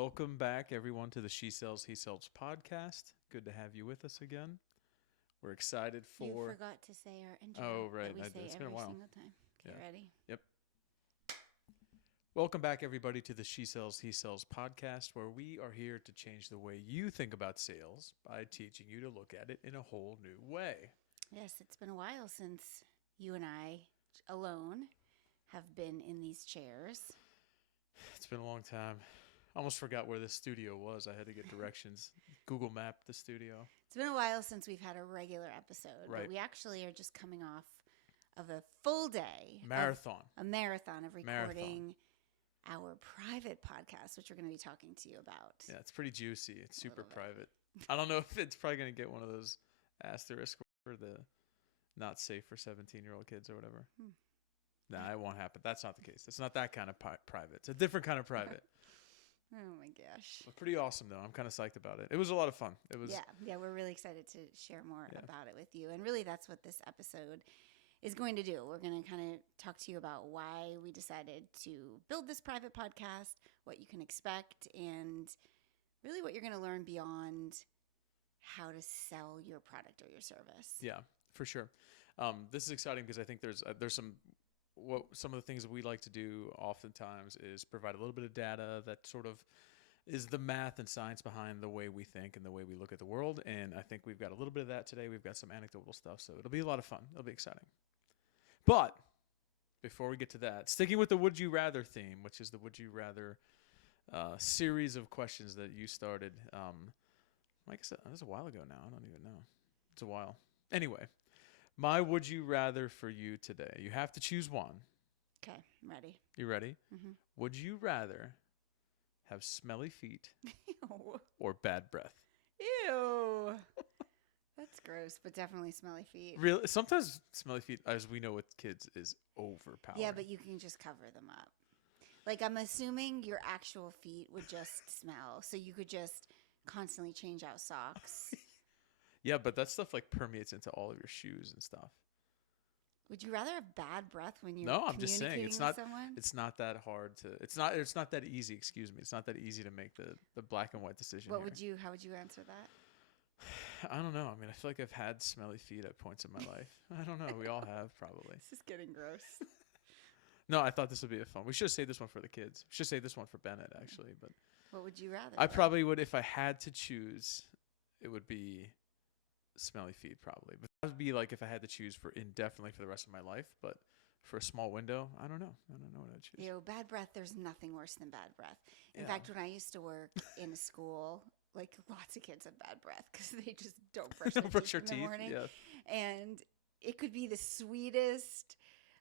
Welcome back, everyone, to the She Sells, He Sells podcast. Good to have you with us again. We're excited for... You forgot to say our intro. Oh, right. That we say It's every been a while. single time. Get ready. Yep. Welcome back, everybody, to the She Sells, He Sells podcast, where we are here to change the way you think about sales by teaching you to look at it in a whole new way. Yes, it's been a while since you and I alone have been in these chairs. It's been a long time. I almost forgot where this studio was. I had to get directions. Google mapped the studio. It's been a while since we've had a regular episode. Right. But we actually are just coming off of a full day. Marathon. A marathon of recording our private podcast, which we're going to be talking to you about. Yeah, it's pretty juicy. It's super private. I don't know if it's probably going to get one of those asterisks for the not safe for 17-year-old kids or whatever. Nah, it won't happen. That's not the case. It's not that kind of private. It's a different kind of private. Oh my gosh. But pretty awesome, though. I'm kind of psyched about it. It was a lot of fun. It was. Yeah, we're really excited to share more about it with you. And really, that's what this episode is going to do. We're going to kind of talk to you about why we decided to build this private podcast, what you can expect, and really what you're going to learn beyond how to sell your product or your service. Yeah, for sure. This is exciting because I think there's some of the things that we like to do oftentimes is provide a little bit of data that sort of is the math and science behind the way we think and the way we look at the world. And I think we've got a little bit of that today. We've got some anecdotal stuff, so it'll be a lot of fun. It'll be exciting. But before we get to that, sticking with the Would You Rather theme, which is the Would You Rather series of questions that you started, like I said, that was a while ago now. I don't even know. It's a while. Anyway, my Would You Rather for you today. You have to choose one. Okay, I'm ready. You ready? Mm-hmm. Would you rather have smelly feet Ew. or bad breath? Ew. That's gross, but definitely smelly feet. Really? Sometimes smelly feet, as we know with kids, is overpowering. Yeah, but you can just cover them up. Like, I'm assuming your actual feet would just smell, so you could just constantly change out socks. Yeah, but that stuff like permeates into all of your shoes and stuff. Would you rather have bad breath when you're No, I'm just saying it's not someone? It's not that hard to. It's not that easy. Excuse me. It's not that easy to make the black and white decision. How would you answer that? I don't know. I mean, I feel like I've had smelly feet at points in my life. I don't know. We all have probably. This is getting gross. No, I thought this would be a fun. We should have saved this one for the kids. We should save this one for Bennett actually. But what would you rather? I probably would, if I had to choose, it would be smelly feet probably. But that would be like if I had to choose for indefinitely for the rest of my life. But for a small window, I don't know. I don't know what I'd choose. You know, bad breath. There's nothing worse than bad breath. In fact, when I used to work in a school, like lots of kids have bad breath because they just don't brush their teeth in the morning. Yeah. And it could be the sweetest,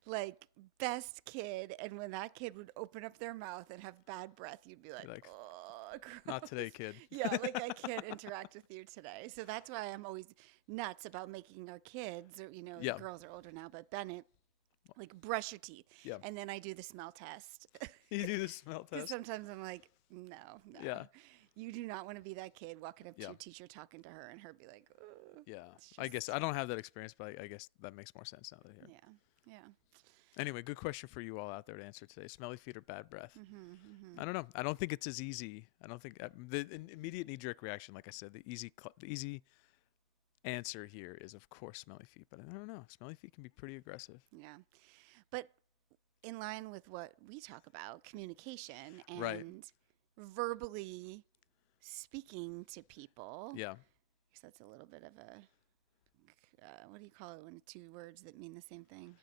like best kid, and when that kid would open up their mouth and have bad breath, you'd be like oh, gross. Not today, kid. Yeah, like I can't interact with you today. So that's why I'm always nuts about making our kids, or the girls are older now, but Bennett, like brush your teeth. Yeah. And then I do the smell test. You do the smell test? Sometimes I'm like, no. Yeah. You do not want to be that kid walking up to your teacher, talking to her, and her be like, ugh. Yeah. I guess I don't have that experience, but I guess that makes more sense now that I hear. Yeah. Anyway, good question for you all out there to answer today. Smelly feet or bad breath? Mm-hmm. I don't know. I don't think it's as easy. I don't think the immediate knee-jerk reaction, like I said, the easy answer here is, of course, smelly feet. But I don't know. Smelly feet can be pretty aggressive. Yeah. But in line with what we talk about, communication and verbally speaking to people. Yeah. I guess that's a little bit of a, what do you call it when two words that mean the same thing?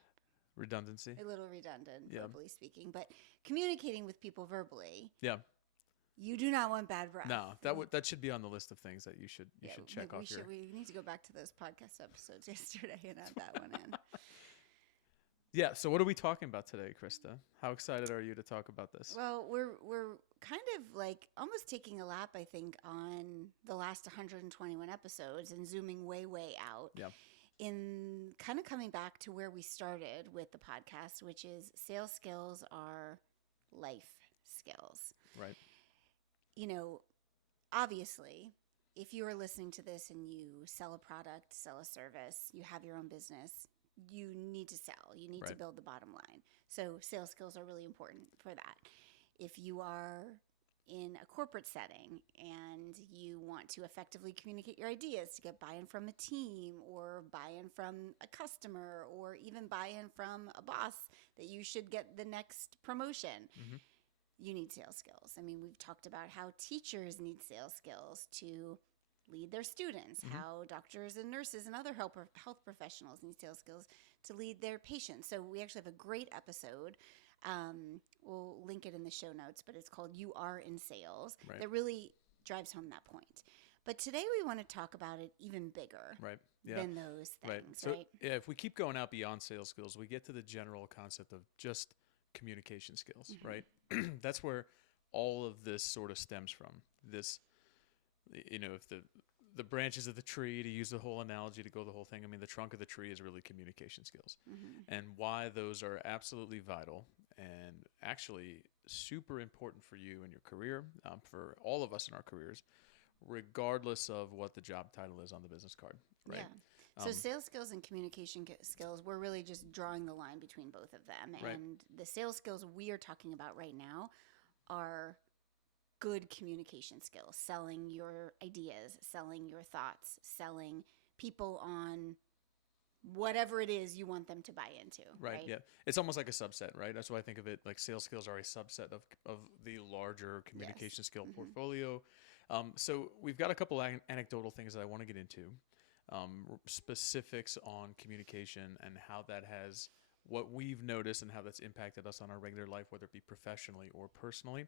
Redundancy. A little redundant, verbally speaking. But communicating with people verbally. Yeah. You do not want bad breath. No, that should be on the list of things that you should check off your. We need to go back to those podcast episodes yesterday and add that one in. Yeah. So what are we talking about today, Krista? How excited are you to talk about this? Well, we're kind of like almost taking a lap, I think, on the last 121 episodes and zooming way out. Yeah. In kind of coming back to where we started with the podcast, which is sales skills are life skills. Right. Obviously, if you are listening to this and you sell a product, sell a service, you have your own business, you need to sell. You need to build the bottom line. So sales skills are really important for that. If you are in a corporate setting and you want to effectively communicate your ideas to get buy-in from a team or buy-in from a customer or even buy-in from a boss that you should get the next promotion, you need sales skills. I mean, we've talked about how teachers need sales skills to lead their students, how doctors and nurses and other health professionals need sales skills to lead their patients. So we actually have a great episode. We'll link it in the show notes, but it's called You Are in Sales. Right. That really drives home that point. But today we want to talk about it even bigger than those things, So, right? yeah, if we keep going out beyond sales skills, we get to the general concept of just communication skills, right? That's where all of this sort of stems from. This, if the branches of the tree, to use the whole analogy to go the whole thing, I mean, the trunk of the tree is really communication skills. And why those are absolutely vital and actually super important for you in your career, for all of us in our careers, regardless of what the job title is on the business card, right? Yeah. So sales skills and communication skills, we're really just drawing the line between both of them. Right. And the sales skills we are talking about right now are good communication skills, selling your ideas, selling your thoughts, selling people on whatever it is you want them to buy into. Right. Yeah. It's almost like a subset, right? That's why I think of it like sales skills are a subset of the larger communication skill portfolio. So we've got a couple anecdotal things that I want to get into, specifics on communication and how that has, what we've noticed and how that's impacted us on our regular life, whether it be professionally or personally.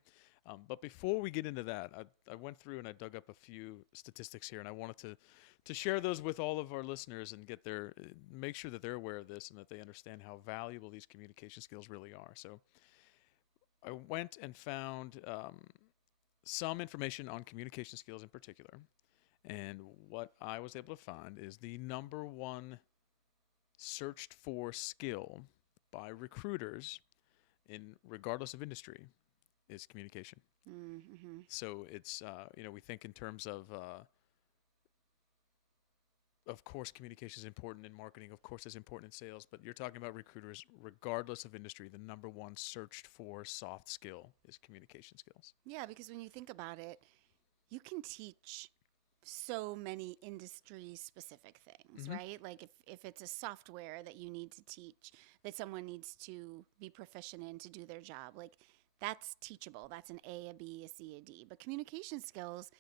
But before we get into that, I went through and I dug up a few statistics here, and I wanted to share those with all of our listeners and make sure that they're aware of this and that they understand how valuable these communication skills really are. So I went and found some information on communication skills in particular. And what I was able to find is the number one searched for skill by recruiters regardless of industry is communication. So it's, we think in terms of course, communication is important in marketing. Of course, it's important in sales. But you're talking about recruiters, regardless of industry, the number one searched for soft skill is communication skills. Yeah, because when you think about it, you can teach so many industry-specific things, right? Like if it's a software that you need to teach, that someone needs to be proficient in to do their job, like that's teachable. That's an A, a B, a C, a D. But communication skills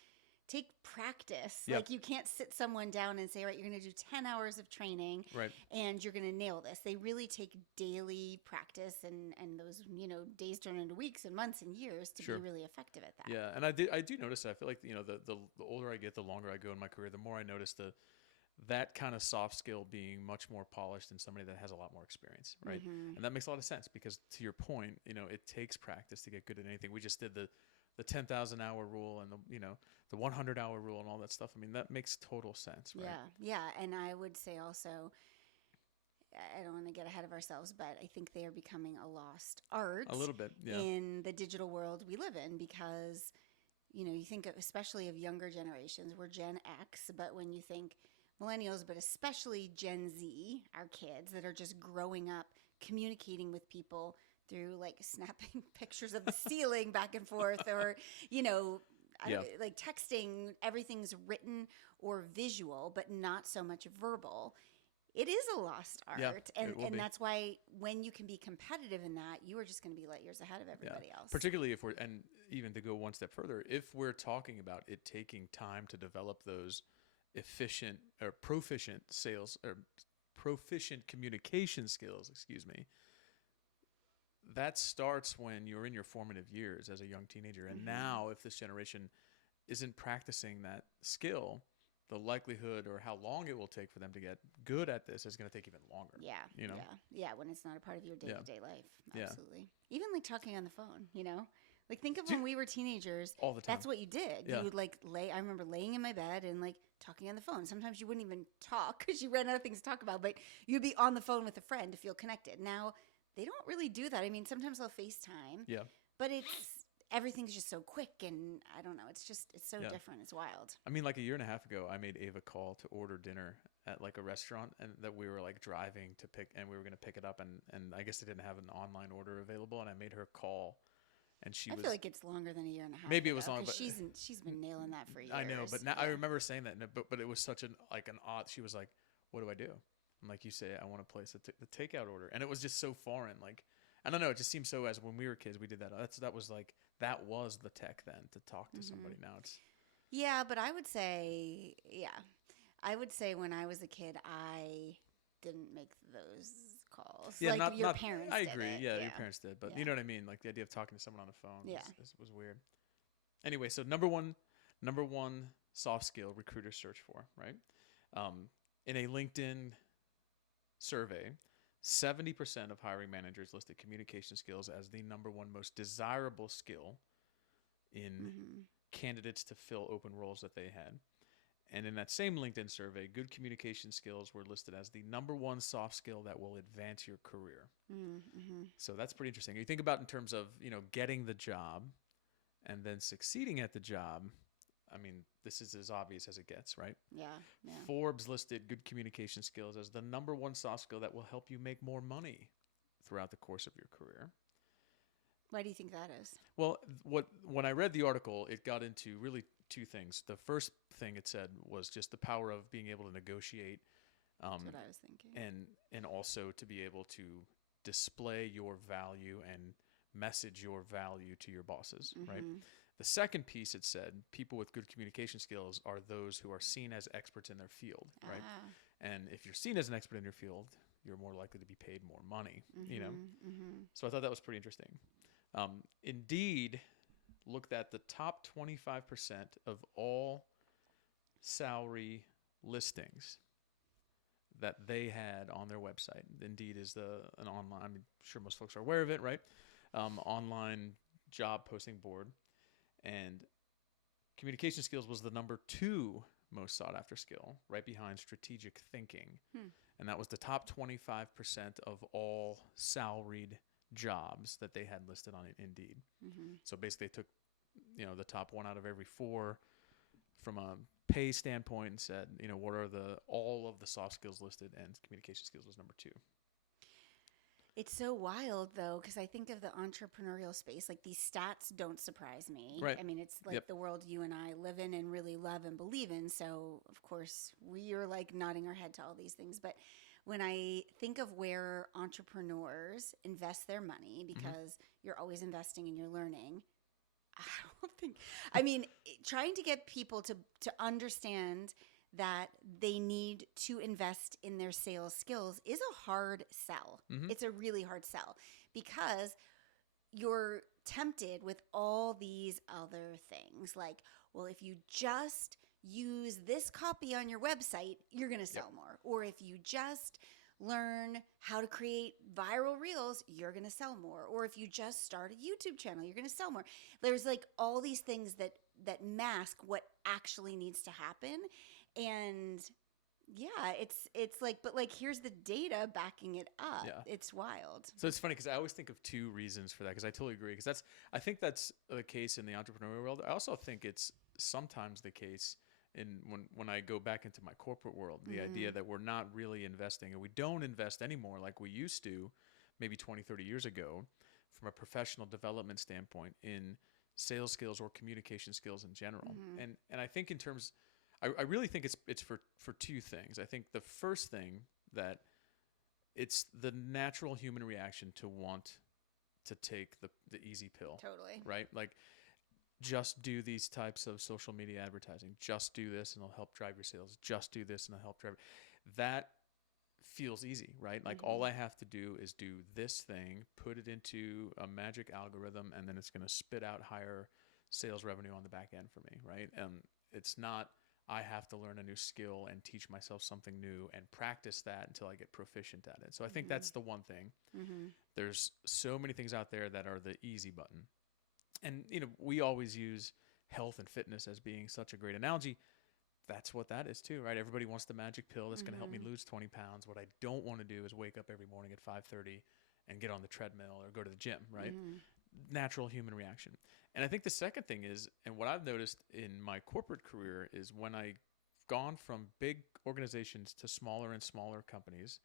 take practice. Yep. Like you can't sit someone down and say, right, you're going to do 10 hours of training and you're going to nail this. They really take daily practice and those, days turn into weeks and months and years to be really effective at that. Yeah. And I do notice that. I feel like, the older I get, the longer I go in my career, the more I notice that kind of soft skill being much more polished than somebody that has a lot more experience, right? And that makes a lot of sense because to your point, it takes practice to get good at anything. We just did the 10,000 hour rule and the 100 hour rule and all that stuff. I mean, that makes total sense, right? Yeah. And I would say also, I don't want to get ahead of ourselves, but I think they are becoming a lost art a little bit in the digital world we live in because, you think of, especially of younger generations, we're Gen X, but when you think millennials, but especially Gen Z, our kids that are just growing up communicating with people through like snapping pictures of the ceiling back and forth or, like texting, everything's written or visual, but not so much verbal. It is a lost art. Yeah, and that's why when you can be competitive in that, you are just going to be light years ahead of everybody else. Particularly and even to go one step further, if we're talking about it taking time to develop those efficient or proficient sales or proficient communication skills, that starts when you're in your formative years as a young teenager. And now if this generation isn't practicing that skill, the likelihood or how long it will take for them to get good at this is going to take even longer. Yeah, when it's not a part of your day-to-day life. Absolutely. Even like talking on the phone, Like think of when we were teenagers. All the time. That's what you did. You would like I remember laying in my bed and like talking on the phone. Sometimes you wouldn't even talk because you ran out of things to talk about, but you'd be on the phone with a friend to feel connected. Now, they don't really do that. I mean, sometimes they'll FaceTime. Yeah. But everything's just so quick and I don't know. It's so different. It's wild. I mean, like a year and a half ago, I made Ava call to order dinner at like a restaurant and that we were like driving to pick and we were going to pick it up and I guess they didn't have an online order available and I made her call and she I was feel like it's longer than a year and a half. maybe it was long, because but she's been nailing that for years. I know, but now I remember saying that, but it was such an odd. She was like, "What do I do?" I'm like, "You say I want to place the takeout order," and it was just so foreign. Like, I don't know, it just seems so. As when we were kids, we did that. That was like that was the tech then to talk to somebody. Now it's but I would say I would say when I was a kid, I didn't make those calls. yeah, like your not. parents. I did agree. it. Yeah, your parents did, but Yeah. you know what I mean. Like the idea of talking to someone on the phone Yeah. was weird. Anyway, so number one soft skill recruiters search for, right? In a LinkedIn survey, 70% of hiring managers listed communication skills as the number one most desirable skill in candidates to fill open roles that they had. And in that same LinkedIn survey, good communication skills were listed as the number one soft skill that will advance your career. So that's pretty interesting. You think about in terms of, getting the job and then succeeding at the job. I mean, this is as obvious as it gets, right? Yeah. Forbes listed good communication skills as the number one soft skill that will help you make more money throughout the course of your career. Why do you think that is? Well, when I read the article, it got into really two things. The first thing it said was just the power of being able to negotiate, That's what I was thinking. and also to be able to display your value and message your value to your bosses, right? The second piece, it said, people with good communication skills are those who are seen as experts in their field, right? And if you're seen as an expert in your field, you're more likely to be paid more money, So I thought that was pretty interesting. Indeed looked at the top 25% of all salary listings that they had on their website. Indeed is an online, I'm sure most folks are aware of it, right? Online job posting board. And communication skills was the number 2 most sought after skill, right behind strategic thinking. And that was the top 25% of all salaried jobs that they had listed on Indeed. So basically they took, the top 1 out of every 4 from a pay standpoint and said, what are all of the soft skills listed, and communication skills was number 2. It's so wild, though, because I think of the entrepreneurial space. Like, these stats don't surprise me. Right. I mean, it's like the world you and I live in and really love and believe in. So, of course, we are like nodding our head to all these things. But when I think of where entrepreneurs invest their money, because you're always investing and you're learning, trying to get people to understand that they need to invest in their sales skills is a hard sell. It's a really hard sell because you're tempted with all these other things. Like, well, if you just use this copy on your website, you're going to sell more. Or if you just learn how to create viral reels, you're going to sell more. Or if you just start a YouTube channel, you're going to sell more. There's like all these things that mask what actually needs to happen. And yeah, it's like, but like, here's the data backing it up. Yeah. It's wild. So it's funny because I always think of 2 reasons for that, because I totally agree. Because I think that's the case in the entrepreneurial world. I also think it's sometimes the case when I go back into my corporate world, the idea that we're not really investing, and we don't invest anymore like we used to maybe 20, 30 years ago from a professional development standpoint in sales skills or communication skills in general. And I think in terms, I really think it's for 2 things. I think the first thing, that it's the natural human reaction to want to take the easy pill. Totally. Right? Like, just do these types of social media advertising. Just do this and it'll help drive your sales. Just do this and it'll help drive. That feels easy, right? Like, all I have to do is do this thing, put it into a magic algorithm, and then it's going to spit out higher sales revenue on the back end for me, right? It's not, I have to learn a new skill and teach myself something new and practice that until I get proficient at it. So I think that's the one thing. There's so many things out there that are the easy button. And, we always use health and fitness as being such a great analogy. That's what that is too, right? Everybody wants the magic pill that's going to help me lose 20 pounds. What I don't want to do is wake up every morning at 5:30 and get on the treadmill or go to the gym, right? Natural human reaction. And I think the second thing is, and what I've noticed in my corporate career is, when I've gone from big organizations to smaller and smaller companies,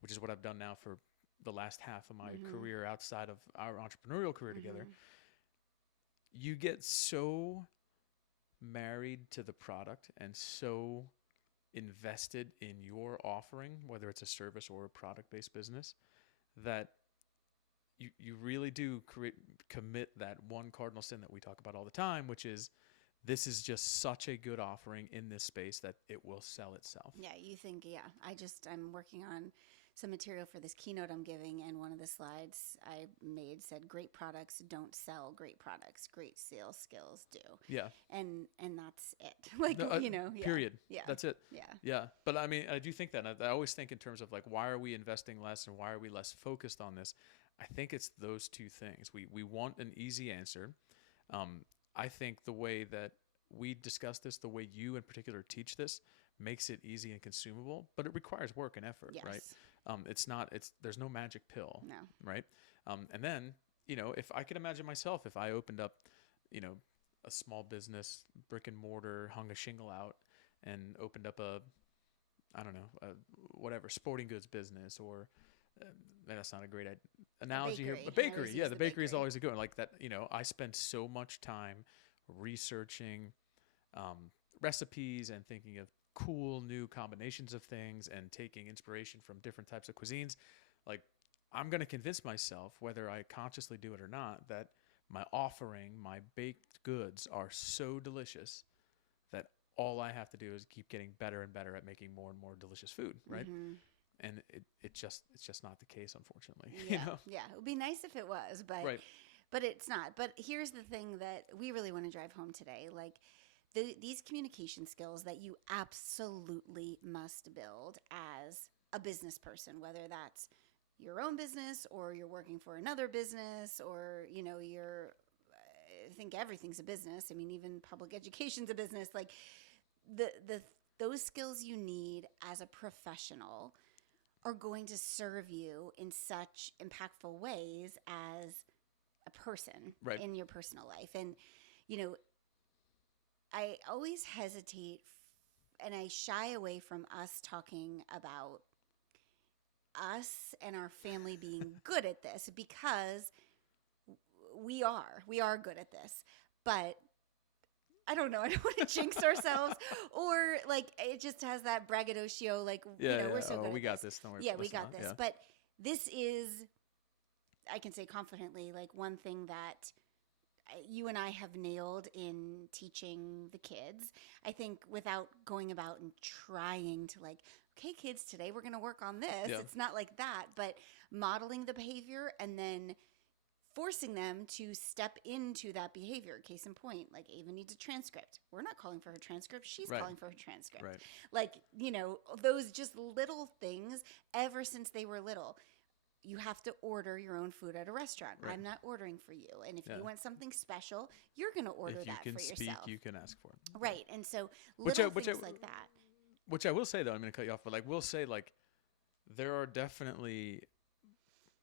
which is what I've done now for the last half of my career outside of our entrepreneurial career together, you get so married to the product and so invested in your offering, whether it's a service or a product-based business, that you really do commit that one cardinal sin that we talk about all the time, which is this is just such a good offering in this space that it will sell itself. Yeah, you think, yeah. I'm working on some material for this keynote I'm giving, and one of the slides I made said, great products don't sell great products. Great sales skills do. Yeah. And that's it. Like, No, yeah. period. Yeah. That's it. Yeah. Yeah. But I mean, I do think that. I always think in terms of like, why are we investing less and why are we less focused on this? I think it's those two things. We want an easy answer. I think the way that we discuss this, the way you in particular teach this, makes it easy and consumable, but it requires work and effort, Yes. right? There's no magic pill, No. right? And then, if I could imagine myself, if I opened up, a small business, brick and mortar, hung a shingle out and opened up whatever, sporting goods business, or that's not a great analogy here. A bakery. Yeah, the bakery is always a good one. Like that, I spend so much time researching recipes and thinking of cool new combinations of things and taking inspiration from different types of cuisines. Like, I'm going to convince myself, whether I consciously do it or not, that my offering, my baked goods are so delicious that all I have to do is keep getting better and better at making more and more delicious food, right? Mm-hmm. And it's just not the case, unfortunately. Yeah. Yeah. It would be nice if it was, but right. But it's not. But here's the thing that we really want to drive home today. Like, these communication skills that you absolutely must build as a business person, whether that's your own business or you're working for another business, or, I think everything's a business. I mean, even public education's a business. Like, those skills you need as a professional are going to serve you in such impactful ways as a person right. in your personal life. And, I always hesitate and I shy away from us talking about us and our family being good at this, because we are good at this. But I don't know. I don't want to jinx ourselves, or like it just has that braggadocio, like, we're so good at we got this. this. Don't worry. Yeah, we got this. Yeah. But this is, I can say confidently, like one thing that you and I have nailed in teaching the kids. I think without going about and trying to like, okay, kids, today we're going to work on this. Yeah. It's not like that, but modeling the behavior and then forcing them to step into that behavior. Case in point, like Ava needs a transcript. We're not calling for her transcript. She's right. calling for her transcript. Right. Like, those just little things ever since they were little. You have to order your own food at a restaurant. Right. I'm not ordering for you. And if you want something special, you're going to order that for yourself. If you can speak, you can ask for it. Right. And so little things like that. Which I will say, though, I'm going to cut you off, but we'll say, there are definitely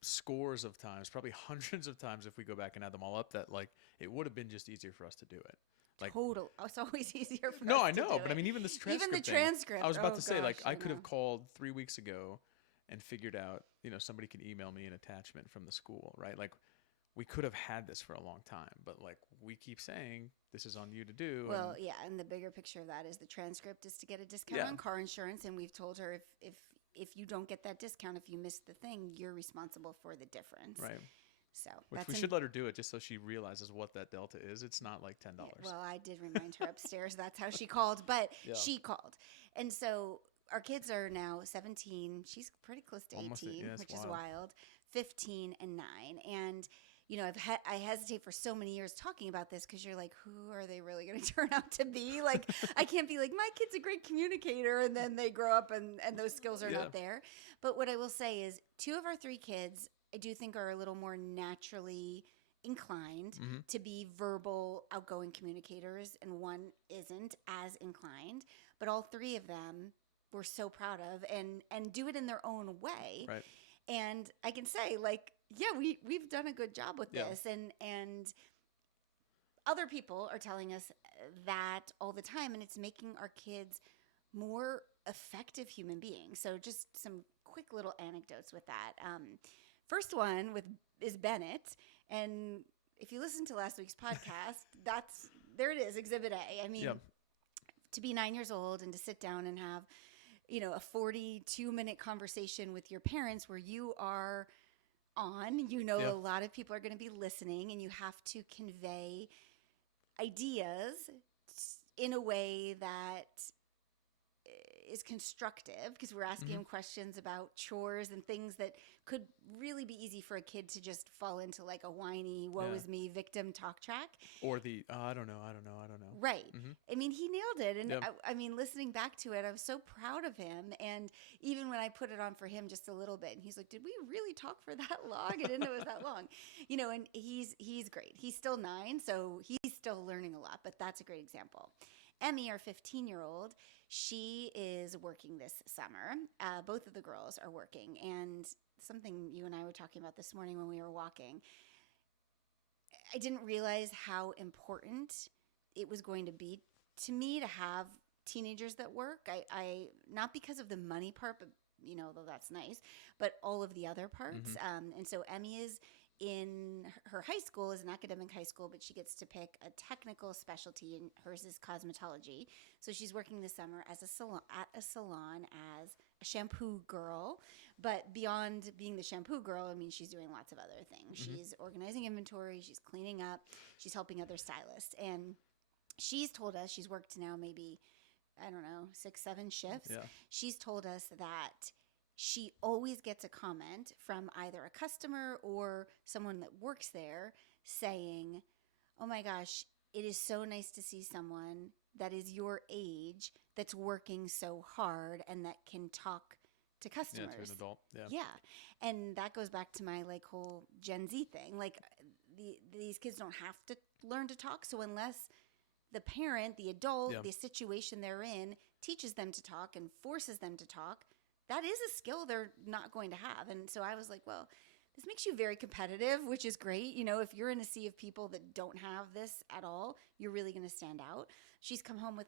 scores of times, probably hundreds of times if we go back and add them all up, that it would have been just easier for us to do it. Total. It's always easier for us No, I to know, do but it. I mean, even this transcript. Even the transcript. I was about to say, gosh, I could have called 3 weeks ago and figured out, somebody can email me an attachment from the school, right? We could have had this for a long time, but we keep saying this is on you to do. Well, yeah, and the bigger picture of that is the transcript is to get a discount on car insurance, and we've told her if you don't get that discount, if you miss the thing, you're responsible for the difference. Right. So which we should let her do it just so she realizes what that delta is. It's not like $10. Yeah, well, I did remind her upstairs. That's how she called, but she called, and so our kids are now 17. She's pretty close to 18, which is wild. 15 and 9, and I hesitate for so many years talking about this because you're like, who are they really going to turn out to be? I can't be like, my kid's a great communicator, and then they grow up and those skills are not there. But what I will say is 2 of our 3 kids, I do think, are a little more naturally inclined to be verbal, outgoing communicators, and 1 isn't as inclined. But all 3 of them we're so proud of and do it in their own way. Right. And I can say, we've done a good job with this. And other people are telling us that all the time, and it's making our kids more effective human beings. So just some quick little anecdotes with that. First one is Bennett, and if you listen to last week's podcast, there it is, Exhibit A. I mean, to be 9 years old and to sit down and have, a 42-minute conversation with your parents where you are on, a lot of people are going to be listening, and you have to convey ideas in a way that is constructive, because we're asking them questions about chores and things that could really be easy for a kid to just fall into, like a whiny, woe is me victim talk track. Or the, I don't know. Right. I mean, he nailed it. And I mean, listening back to it, I was so proud of him. And even when I put it on for him just a little bit, and he's like, did we really talk for that long? I didn't know it was that long. And he's great. He's still 9, so he's still learning a lot, but that's a great example. Emmy, our 15-year-old, she is working this summer. Both of the girls are working. And something you and I were talking about this morning when we were walking, I didn't realize how important it was going to be to me to have teenagers that work. I not because of the money part, but though that's nice, but all of the other parts. And so Emmy is in her high school, is an academic high school, but she gets to pick a technical specialty, and hers is cosmetology. So she's working this summer at a salon as a shampoo girl. But beyond being the shampoo girl, I mean, she's doing lots of other things. She's organizing inventory, she's cleaning up, she's helping other stylists. And she's told us, she's worked now maybe, 6-7 shifts. Yeah. She's told us that she always gets a comment from either a customer or someone that works there saying, oh my gosh, it is so nice to see someone that is your age that's working so hard and that can talk to customers. Yeah, to an adult. Yeah. Yeah. And that goes back to my whole Gen Z thing. These kids don't have to learn to talk. So unless the parent, the adult, the situation they're in teaches them to talk and forces them to talk, that is a skill they're not going to have. And so I was like, well, this makes you very competitive, which is great. If you're in a sea of people that don't have this at all, you're really going to stand out. She's come home with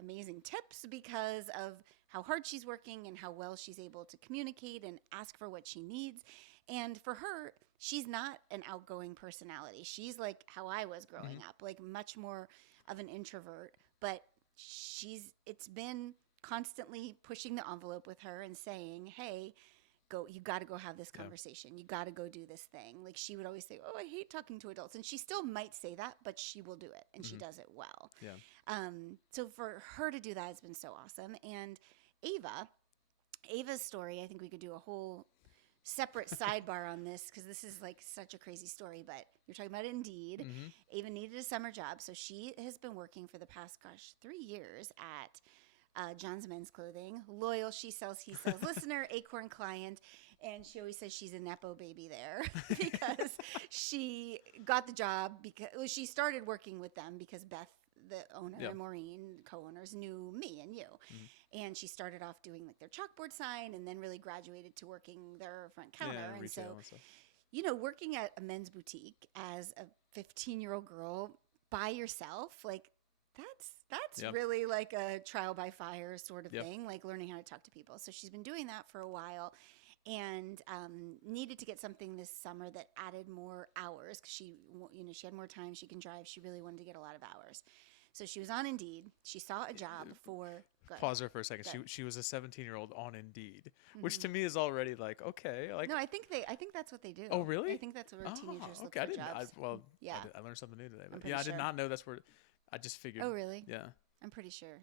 amazing tips because of how hard she's working and how well she's able to communicate and ask for what she needs. And for her, she's not an outgoing personality. She's like how I was growing up, much more of an introvert, but it's been constantly pushing the envelope with her and saying, hey, you got to go have this conversation. You got to go do this thing. She would always say, oh, I hate talking to adults. And she still might say that, but she will do it, and she does it well. Yeah. So for her to do that has been so awesome. And Ava's story, I think we could do a whole separate sidebar on this, because this is such a crazy story, but you're talking about Indeed. Ava needed a summer job. So she has been working for the past, 3 years at John's Men's Clothing. Loyal, he sells, listener, Acorn client. And she always says she's a Nepo baby there because she got the job because she started working with them because Beth, the owner, and Maureen, co-owners, knew me and you. And she started off doing their chalkboard sign, and then really graduated to working their front counter. Yeah, and so, stuff. Working at a men's boutique as a 15-year-old girl by yourself, that's really a trial by fire sort of thing, learning how to talk to people. So she's been doing that for a while, and needed to get something this summer that added more hours, because she had more time, she can drive, she really wanted to get a lot of hours. So she was on Indeed. She saw a job for. Pause there for a second. She was a 17-year-old on Indeed, which to me is already okay. No, I think that's what they do. Oh, really? I think that's where teenagers look for jobs. I learned something new today. I did not know that's where. I just figured. Oh, really? Yeah. I'm pretty sure.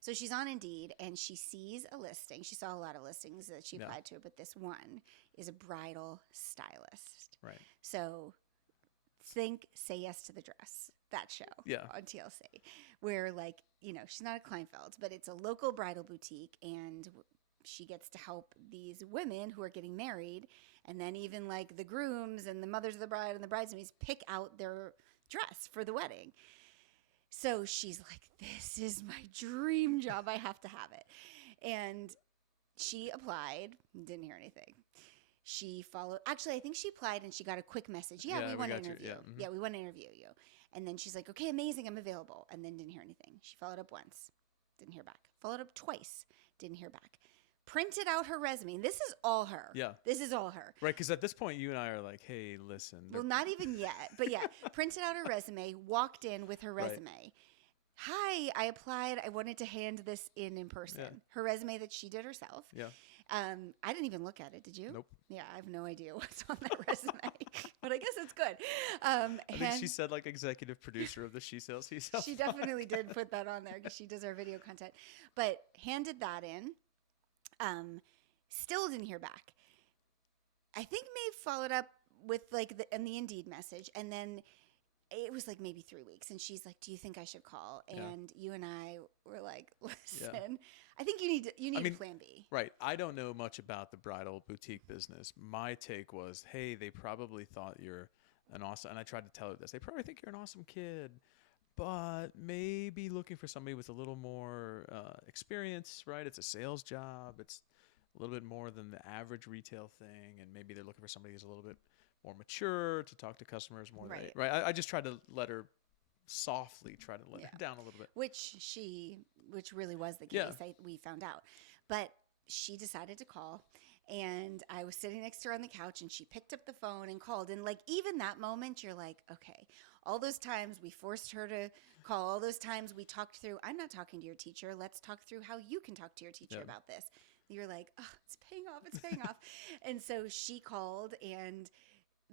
So she's on Indeed, and she sees a listing. She saw a lot of listings that she applied to, but this one is a bridal stylist. Right. So Say Yes to the Dress, that show on TLC, where she's not a Kleinfeld, but it's a local bridal boutique, and she gets to help these women who are getting married, and then even the grooms and the mothers of the bride and the bridesmaids pick out their dress for the wedding. So she's like, this is my dream job. I have to have it. And she applied, didn't hear anything. She followed. Actually, I think she applied and she got a quick message. We want to interview. We want to interview you. And then she's like, okay, amazing, I'm available. And then didn't hear anything. She followed up once, didn't hear back. Followed up twice, didn't hear back. printed out her resume. And this is all her. Yeah. This is all her. Right. Because at this point, you and I are like, hey, listen. Well, not even yet. But yeah, printed out her resume, walked in with her resume. Right. Hi, I applied. I wanted to hand this in person. Yeah. Her resume that she did herself. Yeah. I didn't even look at it. Did you? Nope. Yeah, I have no idea what's on that resume, but I guess it's good. I think she said like executive producer of the She Sells He Sells. She definitely did put that on there because she does our video content. But handed that in. Still didn't hear back. I think Maeve followed up with like the Indeed message, and then it was like maybe 3 weeks, and she's like, "Do you think I should call?" And you and I were like, "Listen, I think you need a plan B." Right. I don't know much about the bridal boutique business. My take was, hey, they probably thought you're an awesome, and I tried to tell her this. They probably think you're an awesome kid, but maybe looking for somebody with a little more experience. Right. It's a sales job. It's a little bit more than the average retail thing, and maybe they're looking for somebody who's a little bit more mature to talk to customers more. Right. I just tried to let her softly her down a little bit, which really was the case. We found out, but she decided to call, and I was sitting next to her on the couch, and she picked up the phone and called. And like, even that moment, you're like, okay, all those times we forced her to call, all those times we talked through, I'm not talking to your teacher. Let's talk through how you can talk to your teacher about this. You're like, oh, it's paying off. It's paying off. And so she called, and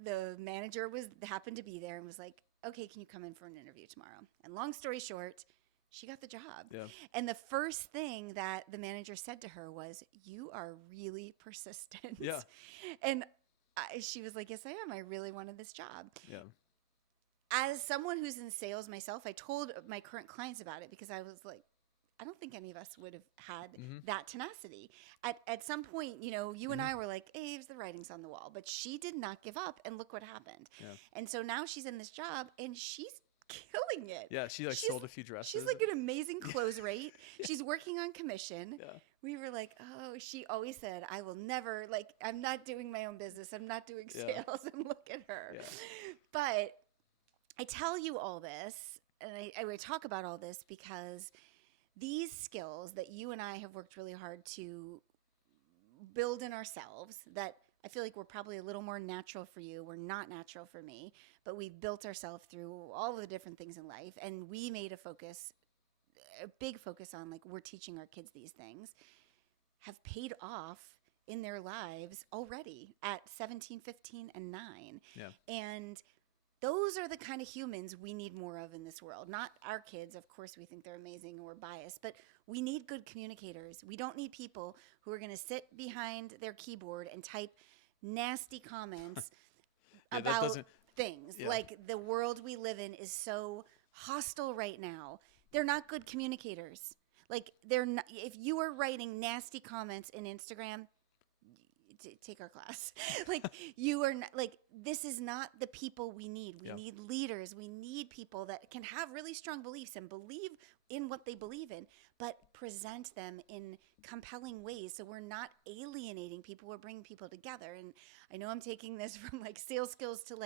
the manager happened to be there and was like, okay, can you come in for an interview tomorrow? And long story short, she got the job. Yeah. And the first thing that the manager said to her was, you are really persistent. Yeah. And she was like, yes, I am. I really wanted this job. Yeah. As someone who's in sales myself, I told my current clients about it because I was like, I don't think any of us would have had that tenacity. At some point, you and I were like, hey, the writing's on the wall. But she did not give up, and look what happened. Yeah. And so now she's in this job, and she's killing it. Yeah, she's sold a few dresses. She's like an amazing close rate. She's working on commission. Yeah. We were like, oh, she always said, I will never, I'm not doing my own business. I'm not doing sales. And look at her. Yeah. But I tell you all this, and I would talk about all this because these skills that you and I have worked really hard to build in ourselves, that I feel like we're probably a little more natural for you. We're not natural for me, but we've built ourselves through all of the different things in life. And we made a big focus on we're teaching our kids these things, have paid off in their lives already at 17, 15, and 9. Yeah. And those are the kind of humans we need more of in this world. Not our kids. Of course, we think they're amazing and we're biased, but we need good communicators. We don't need people who are going to sit behind their keyboard and type nasty comments about things. Yeah. Like, the world we live in is so hostile right now. They're not good communicators. They're not, if you are writing nasty comments in Instagram, take our class. You are not, this is not the people we need. We need leaders. We need people that can have really strong beliefs and believe in what they believe in, but present them in compelling ways. So we're not alienating people. We're bringing people together. And I know I'm taking this from sales skills to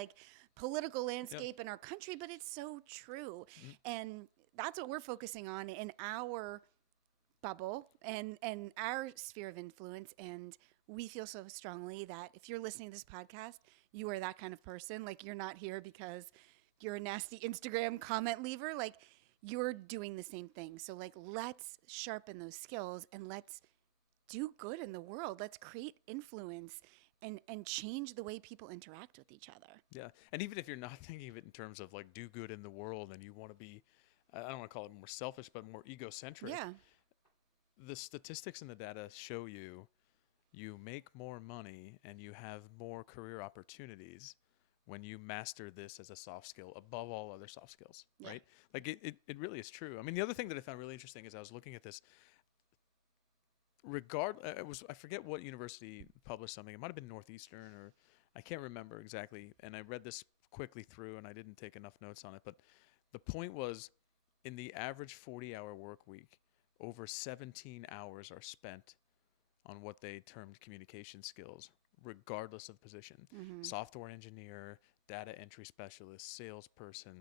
political landscape in our country, but it's so true. Mm-hmm. And that's what we're focusing on in our bubble and our sphere of influence. And we feel so strongly that if you're listening to this podcast, you are that kind of person. You're not here because you're a nasty Instagram comment leaver. You're doing the same thing. So let's sharpen those skills and let's do good in the world. Let's create influence and change the way people interact with each other. Yeah. And even if you're not thinking of it in terms of do good in the world and you want to be, I don't want to call it more selfish, but more egocentric. Yeah. The statistics and the data show you make more money and you have more career opportunities when you master this as a soft skill above all other soft skills, right? It really is true. I mean, the other thing that I found really interesting is I was looking at this. I forget what university published something. It might have been Northeastern, or I can't remember exactly. And I read this quickly through, and I didn't take enough notes on it. But the point was, in the average 40-hour work week, over 17 hours are spent on what they termed communication skills, regardless of position. Mm-hmm. Software engineer, data entry specialist, salesperson,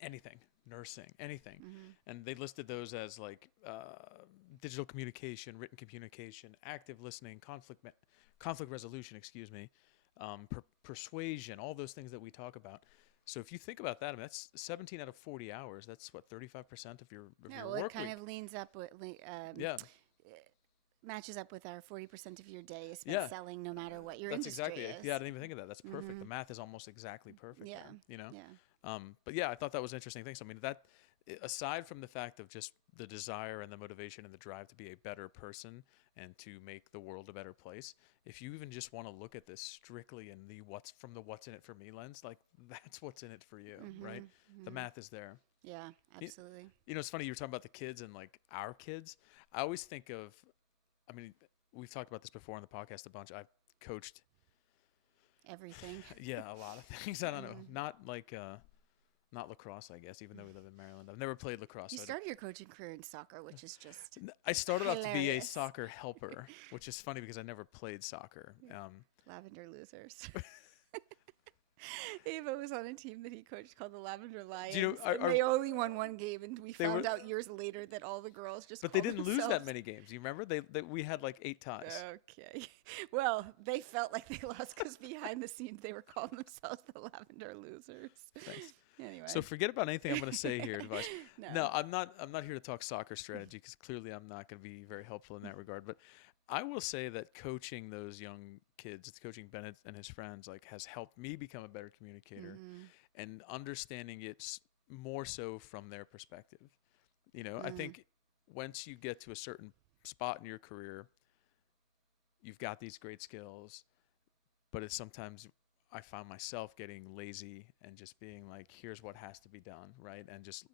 anything, nursing, anything. Mm-hmm. And they listed those as digital communication, written communication, active listening, conflict resolution, persuasion, all those things that we talk about. So if you think about that, I mean, that's 17 out of 40 hours. That's what, 35% of your well, work it kind week. of leans up with, Yeah. matches up with our 40% of your day is spent selling, no matter what your That's industry exactly is. it. Yeah, I didn't even think of that. That's perfect. The math is almost exactly perfect. Yeah. There, you know? Yeah. But yeah, I thought that was an interesting thing. So, I mean, that aside from the fact of just the desire and the motivation and the drive to be a better person and to make the world a better place, if you even just want to look at this strictly in the what's in it for me lens, like that's what's in it for you, right? The math is there. Yeah, absolutely. You know, it's funny you were talking about the kids and like our kids. I always think of, I mean, we've talked about this before on the podcast a bunch. I've coached everything. Yeah, a lot of things. I don't know. Not like not lacrosse, I guess, even though we live in Maryland. I've never played lacrosse. You started your coaching career in soccer, which is just I started hilarious. off to be a soccer helper, which is funny because I never played soccer. Lavender Losers. Ava was on a team that he coached called the Lavender Lions. Do you know, and they only won one game, and we found out years later that all the girls just. But they didn't lose that many games. You remember? We had like 8 ties. Okay. Well, they felt like they lost because behind the scenes they were calling themselves the Lavender Losers. Thanks. Anyway. So forget about anything I'm going to say here, Device. No, I'm not here to talk soccer strategy because clearly I'm not going to be very helpful in that regard. But I will say that coaching those young kids, coaching Bennett and his friends, like has helped me become a better communicator and understanding it more so from their perspective. You know, I think once you get to a certain spot in your career, you've got these great skills, but it's sometimes I found myself getting lazy and just being like, here's what has to be done, right? And just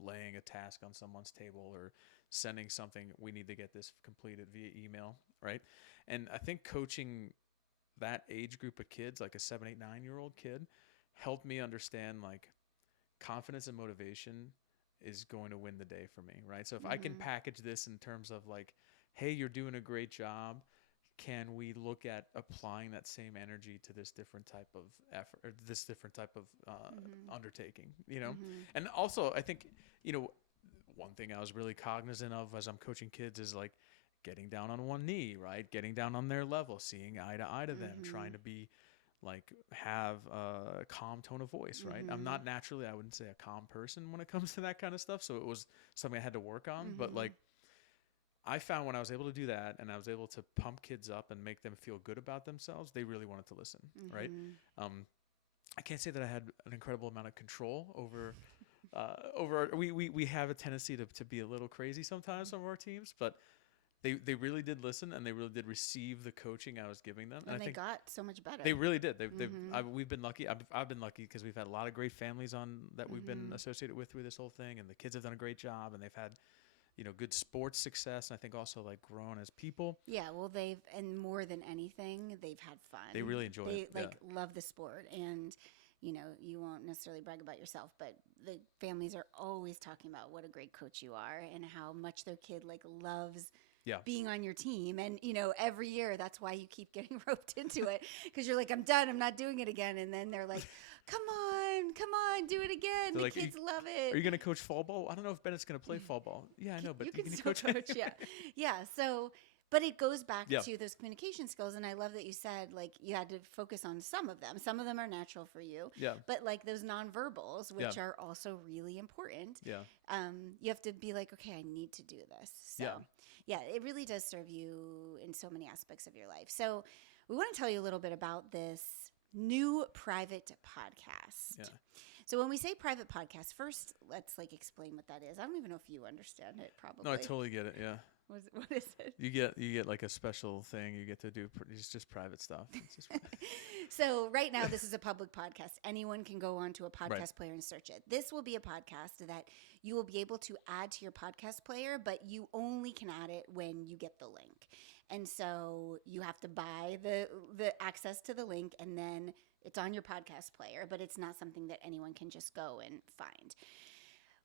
laying a task on someone's table or sending something, we need to get this completed via email, right? And I think coaching that age group of kids, like a 7, 8, 9-year-old kid, helped me understand like confidence and motivation is going to win the day for me, right? So if I can package this in terms of like, hey, you're doing a great job, can we look at applying that same energy to this different type of effort or this different type of undertaking, you know? And also I think, you know, one thing I was really cognizant of as I'm coaching kids is like getting down on one knee, right? Getting down on their level, seeing eye to eye to them, trying to be like have a calm tone of voice, right? I'm not naturally, I wouldn't say a calm person when it comes to that kind of stuff. So it was something I had to work on, but like, I found when I was able to do that and I was able to pump kids up and make them feel good about themselves, they really wanted to listen, right? I can't say that I had an incredible amount of control over we have a tendency to be a little crazy sometimes some of our teams, but they really did listen and they really did receive the coaching I was giving them. And I they think got so much better. They really did. We've been lucky. I've been lucky because we've had a lot of great families on that we've been associated with through this whole thing, and the kids have done a great job and they've had, you know, good sports success. And I think also like grown as people. Yeah. Well, and more than anything, they've had fun. They really enjoy it. They love the sport. And, you know, you won't necessarily brag about yourself, but the families are always talking about what a great coach you are and how much their kid like loves being on your team. And, you know, every year that's why you keep getting roped into it because you're like, I'm done. I'm not doing it again. And then they're like, come on, do it again. The kids love it. Are you going to coach fall ball? I don't know if Bennett's going to play fall ball. Yeah, I know, but you can still coach. Yeah. So, but it goes back to those communication skills. And I love that you said, like, you had to focus on some of them. Some of them are natural for you. Yeah. But, like, those nonverbals, which are also really important. Yeah. You have to be like, okay, I need to do this. So, yeah, it really does serve you in so many aspects of your life. So we want to tell you a little bit about this new private podcast. Yeah. So when we say private podcast, first let's like explain what that is. I don't even know if you understand it. Probably. No, I totally get it. Yeah. What is it? You get like a special thing. You get to do. It's just private stuff. It's just So right now, this is a public podcast. Anyone can go onto a podcast player and search it. This will be a podcast that you will be able to add to your podcast player, but you only can add it when you get the link. And so you have to buy the access to the link, and then it's on your podcast player, but it's not something that anyone can just go and find.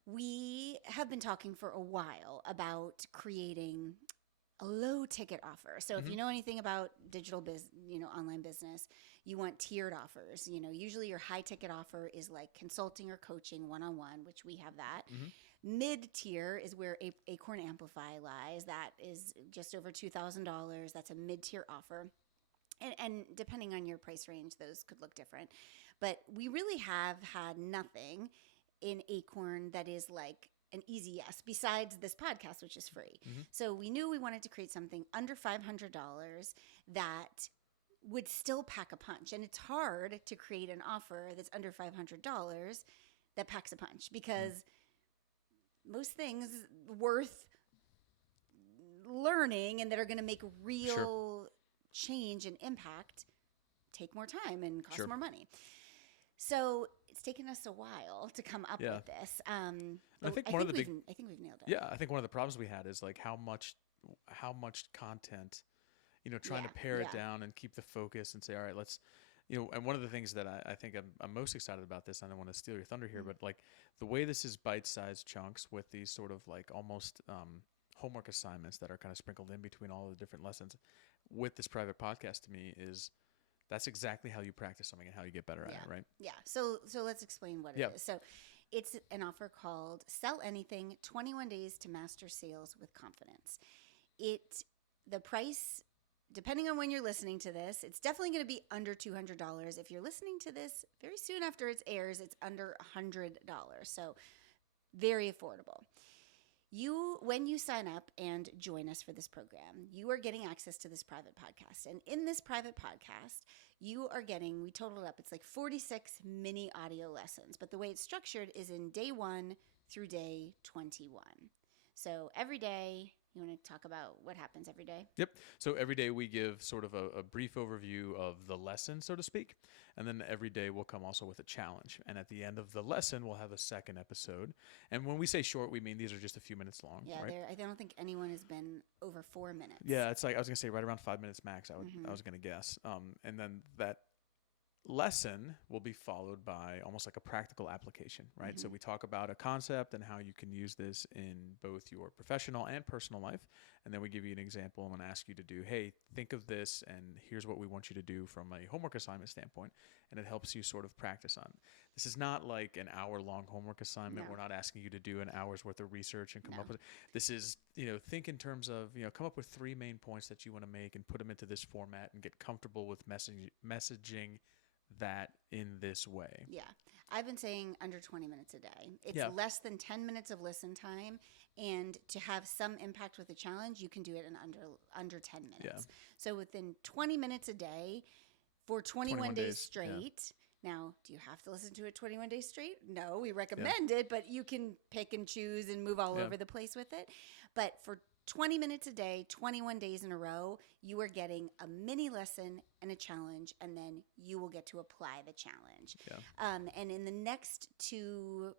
We have been talking for a while about creating a low ticket offer. So if you know anything about digital online business, you want tiered offers. You know, usually your high ticket offer is like consulting or coaching one-on-one, which we have that. Mid-tier is where Acorn Amplify lies. That is just over $2,000. That's a mid-tier offer. And depending on your price range, those could look different. But we really have had nothing in Acorn that is like an easy yes, besides this podcast, which is free. Mm-hmm. So we knew we wanted to create something under $500 that would still pack a punch. And it's hard to create an offer that's under $500 that packs a punch, because most things worth learning and that are going to make real change and impact take more time and cost more money. So it's taken us a while to come up with this. I think we've nailed it. Yeah, I think one of the problems we had is like how much content, trying to pare it down and keep the focus and say, all right, let's, and one of the things that I think I'm most excited about this, I don't want to steal your thunder here, but like the way this is bite-sized chunks with these sort of like almost homework assignments that are kind of sprinkled in between all the different lessons with this private podcast, to me that's exactly how you practice something and how you get better at it, right? Yeah. So let's explain what it is. So it's an offer called Sell Anything, 21 Days to Master Sales with Confidence. The price, depending on when you're listening to this, it's definitely going to be under $200. If you're listening to this very soon after it airs, it's under $100. So very affordable. When you sign up and join us for this program, you are getting access to this private podcast. And in this private podcast, you are getting, we totaled up, it's like 46 mini audio lessons. But the way it's structured is in day 1 through day 21. So every day, you want to talk about what happens every day? Yep. So every day we give sort of a brief overview of the lesson, so to speak. And then every day will come also with a challenge. And at the end of the lesson, we'll have a second episode. And when we say short, we mean these are just a few minutes long. Yeah, right? I don't think anyone has been over 4 minutes. Yeah, it's like I was going to say right around 5 minutes max, I was going to guess. And then that lesson will be followed by almost like a practical application, right? So we talk about a concept and how you can use this in both your professional and personal life. And then we give you an example and ask you to do, hey, think of this and here's what we want you to do from a homework assignment standpoint. And it helps you sort of practice on. This is not like an hour-long homework assignment. No. We're not asking you to do an hour's worth of research and come up with it. This is, think in terms of, come up with 3 main points that you want to make and put them into this format and get comfortable with messaging that in this way. Yeah. I've been saying under 20 minutes a day. It's less than 10 minutes of listen time. And to have some impact with a challenge, you can do it in under 10 minutes. Yeah. So within 20 minutes a day for 21 days straight. Yeah. Now, do you have to listen to it 21 days straight? No, we recommend it, but you can pick and choose and move all over the place with it. But for 20 minutes a day, 21 days in a row, you are getting a mini lesson and a challenge, and then you will get to apply the challenge. Yeah. And in the next 2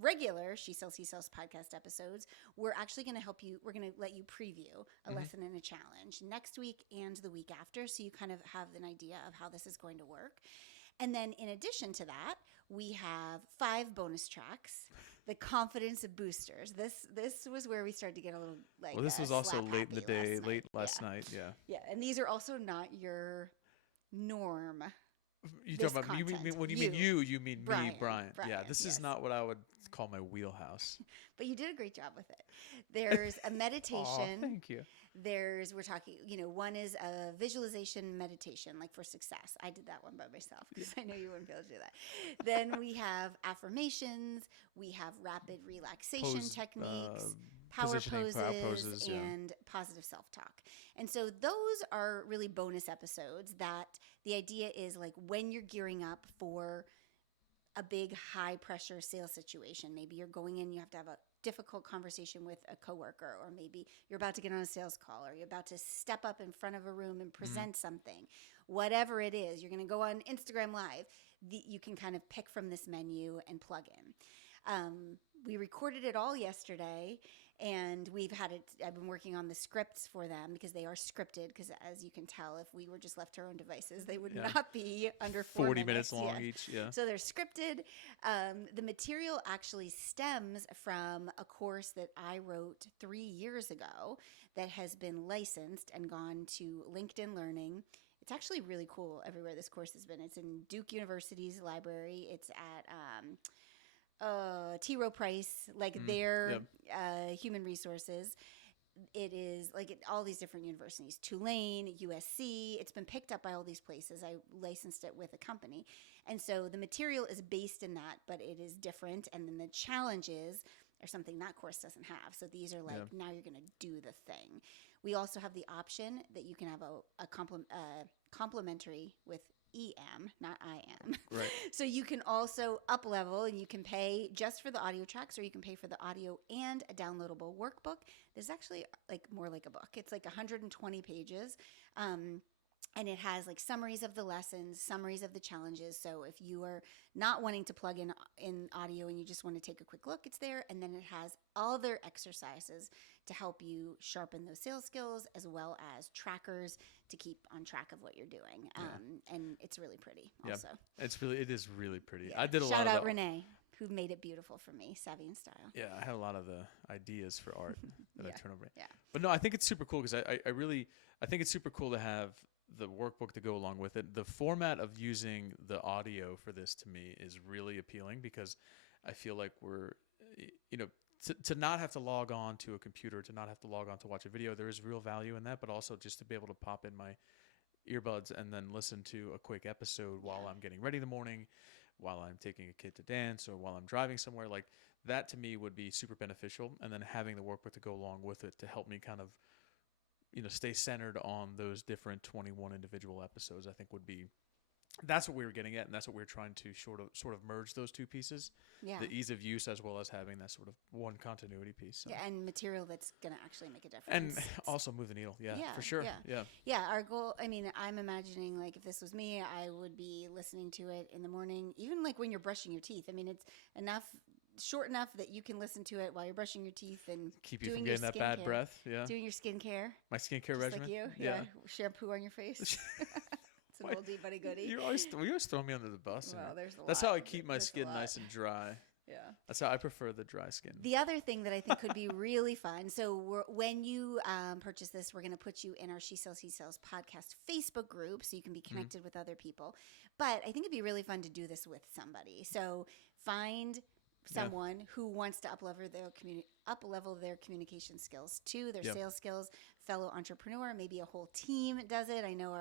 regular She Sells, He Sells podcast episodes, we're actually going to help you. We're going to let you preview a lesson and a challenge next week and the week after, so you kind of have an idea of how this is going to work. And then in addition to that, we have 5 bonus tracks, the confidence boosters. This was where we started to get a little like. Well, this was also late in the day, last night. Yeah. Yeah, and these are also not your norm. You talking about you mean when you mean you mean Brian, me, Brian. Brian, Yeah, this is not what I would call my wheelhouse. But you did a great job with it. There's a meditation. Aw, thank you. We're talking, one is a visualization meditation, like for success. I did that one by myself because I know you wouldn't be able to do that. Then we have affirmations. We have rapid relaxation techniques, power poses, and positive self-talk. And so those are really bonus episodes that the idea is like when you're gearing up for a big high pressure sales situation. Maybe you're going in, you have to have a difficult conversation with a coworker, or maybe you're about to get on a sales call, or you're about to step up in front of a room and present something. Whatever it is, you're going to go on Instagram Live. You can kind of pick from this menu and plug in. We recorded it all yesterday, and I've been working on the scripts for them because they are scripted, because as you can tell, if we were just left to our own devices, they would not be under 40 minutes long each. Yeah. So they're scripted. The material actually stems from a course that I wrote 3 years ago that has been licensed and gone to LinkedIn Learning. It's actually really cool everywhere this course has been. It's in Duke University's library. It's at T. Rowe Price, like Mm, their yep. human resources. It is like all these different universities, Tulane, USC. It's been picked up by all these places. I licensed it with a company. And so the material is based in that, but it is different. And then the challenges are something that course doesn't have. So these are like, now you're going to do the thing. We also have the option that you can have a complimentary with EM, not IM. Right. So you can also up level and you can pay just for the audio tracks, or you can pay for the audio and a downloadable workbook. This is actually like more like a book. It's like 120 pages. And it has like summaries of the lessons, summaries of the challenges. So if you are not wanting to plug in audio and you just want to take a quick look, it's there. And then it has other exercises to help you sharpen those sales skills, as well as trackers to keep on track of what you're doing. And it's really pretty also. It is really pretty. Yeah. I did a Shout lot out of Renee, who made it beautiful for me, Savvy and Style. Yeah, I had a lot of the ideas for art that I turn over. Yeah. But no, I think it's super cool because I think it's super cool to have the workbook to go along with it. The format of using the audio for this to me is really appealing because I feel like we're, to not have to log on to a computer, to not have to log on to watch a video, there is real value in that, but also just to be able to pop in my earbuds and then listen to a quick episode while I'm getting ready in the morning, while I'm taking a kid to dance, or while I'm driving somewhere. Like that to me would be super beneficial. And then having the workbook to go along with it to help me kind of, stay centered on those different 21 individual episodes, I think that's what we were getting at. And that's what we were trying to sort of merge those two pieces, the ease of use, as well as having that sort of one continuity piece. So. Yeah, and material that's going to actually make a difference. And also move the needle. Yeah, for sure. Yeah. Our goal, I'm imagining like if this was me, I would be listening to it in the morning, even like when you're brushing your teeth. It's short enough that you can listen to it while you're brushing your teeth and keep you from getting that bad breath. Yeah. Doing your skincare. My skincare regimen. Like you. Yeah. Shampoo on your face. It's an oldie but a goodie. You always throw me under the bus. Well, that's how I keep my skin nice and dry. Yeah. That's how I prefer the dry skin. The other thing that I think could be really fun. So when you purchase this, we're going to put you in our She Sells, He Sells podcast Facebook group so you can be connected with other people. But I think it'd be really fun to do this with somebody. So find someone who wants to up-level their communication skills too, their sales skills, fellow entrepreneur, maybe a whole team does it. I know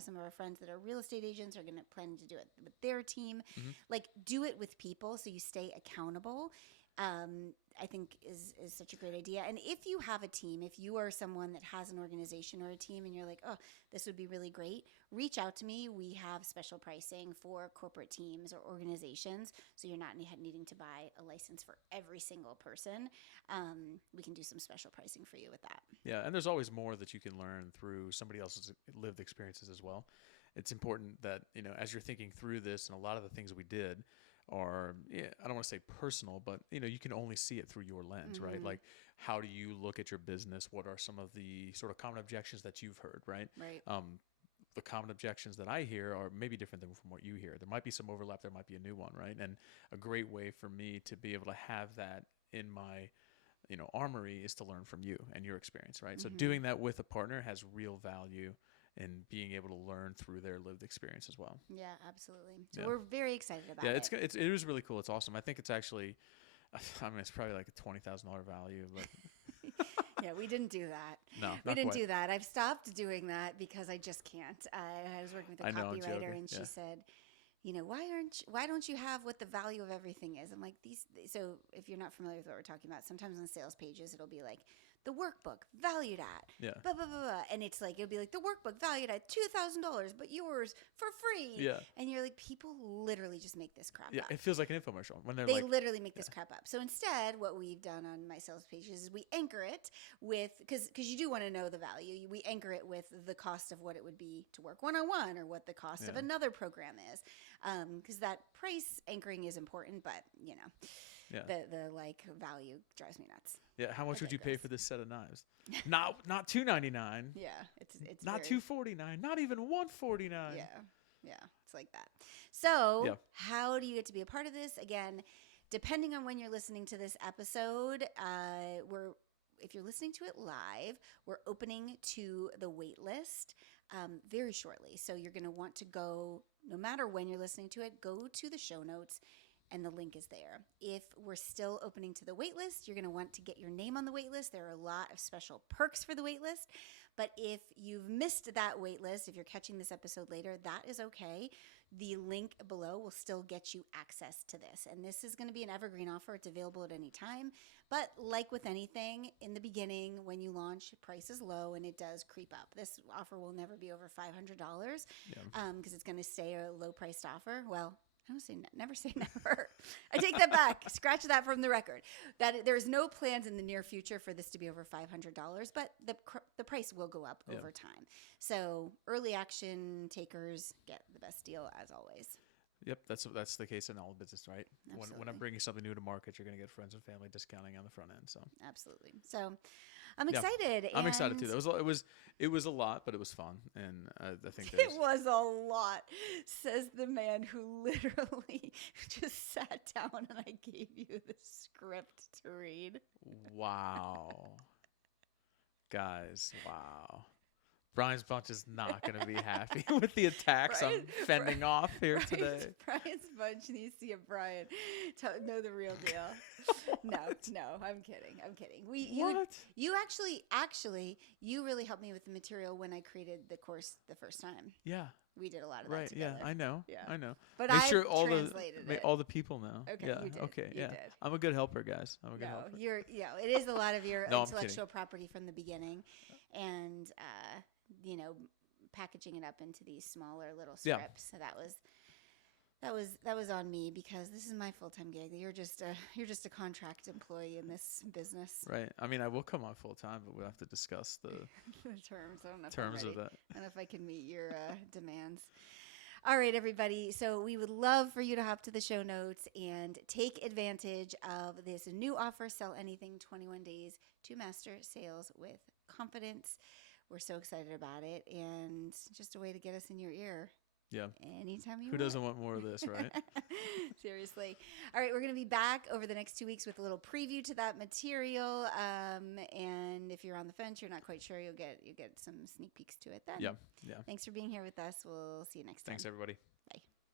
some of our friends that are real estate agents are going to plan to do it with their team. Like do it with people so you stay accountable. I think is such a great idea. And if you have a team, if you are someone that has an organization or a team and you're like, oh, this would be really great, reach out to me. We have special pricing for corporate teams or organizations. So you're not needing to buy a license for every single person. We can do some special pricing for you with that. Yeah. And there's always more that you can learn through somebody else's lived experiences as well. It's important that, as you're thinking through this, and a lot of the things we did, or I don't want to say personal, but you can only see it through your lens, right? Like, how do you look at your business? What are some of the sort of common objections that you've heard, right? Right. The common objections that I hear are maybe different than from what you hear. There might be some overlap. There might be a new one, right? And a great way for me to be able to have that in my armory is to learn from you and your experience, right? So doing that with a partner has real value. And being able to learn through their lived experience as well. Yeah, absolutely. So we're very excited about it. Yeah, it was really cool. It's awesome. I think it's actually, it's probably like a $20,000 value. But yeah, we didn't do that. No, we didn't do that. I've stopped doing that because I just can't. I was working with a copywriter, and she said, why don't you have what the value of everything is? I'm like, so if you're not familiar with what we're talking about, sometimes on sales pages, it'll be like, the workbook valued at blah, blah, blah, blah. And it's like, it'll be like the workbook valued at $2,000, but yours for free. Yeah. And you're like, people literally just make this crap up. Yeah, it feels like an infomercial when they literally make this crap up. So instead, what we've done on my sales pages is we anchor it with, because you do want to know the value, we anchor it with the cost of what it would be to work one-on-one or what the cost of another program is. Because that price anchoring is important, but the value drives me nuts. Yeah, how much would you pay for this set of knives? Not $2.99. Yeah, it's not $2.49. Not even $1.49. Yeah, it's like that. So, how do you get to be a part of this? Again, depending on when you're listening to this episode, if you're listening to it live, we're opening to the wait list very shortly. So you're going to want to go, no matter when you're listening to it, go to the show notes. and the link is there. If we're still opening to the waitlist, you're going to want to get your name on the waitlist. There are a lot of special perks for the waitlist. But if you've missed that waitlist, if you're catching this episode later, that is okay. The link below will still get you access to this. And this is going to be an evergreen offer. It's available at any time. But like with anything, in the beginning, when you launch, price is low and it does creep up. This offer will never be over $500 because it's going to stay a low-priced offer. Well, I don't say never say never. I take that back. Scratch that from the record. That there's no plans in the near future for this to be over $500, but the price will go up over time. So early action takers get the best deal as always. Yep, that's the case in all business, right? When I'm bringing something new to market, you're going to get friends and family discounting on the front end. So absolutely. So I'm excited. I'm excited too. It was a lot, but it was fun, and I think it was a lot. Says the man who literally just sat down and I gave you the script to read. Wow, guys, wow. Brian's bunch is not going to be happy with the attacks I'm fending off here today. Brian's bunch needs to get Brian know the real deal. No, I'm kidding. You actually, you really helped me with the material when I created the course the first time. Yeah. We did a lot of that together. Yeah, I know. But make I sure translated all the people know. Okay, yeah. you did. Okay, you yeah. did. I'm a good helper, guys. I'm a good helper. It is a lot of your intellectual property from the beginning, and packaging it up into these smaller little scripts. So that was on me because this is my full-time gig. You're just a contract employee in this business. Right. I mean, I will come on full time, but we'll have to discuss the terms. I don't know terms of that. I don't know if I can meet your demands. All right, everybody. So we would love for you to hop to the show notes and take advantage of this new offer, Sell Anything 21 Days to Master Sales with Confidence. We're so excited about it, and just a way to get us in your ear. Yeah. Anytime you Who doesn't want more of this, right? Seriously. All right, we're going to be back over the next 2 weeks with a little preview to that material. And if you're on the fence, you're not quite sure, you'll get some sneak peeks to it then. Yeah. Thanks for being here with us. We'll see you next time. Thanks, everybody.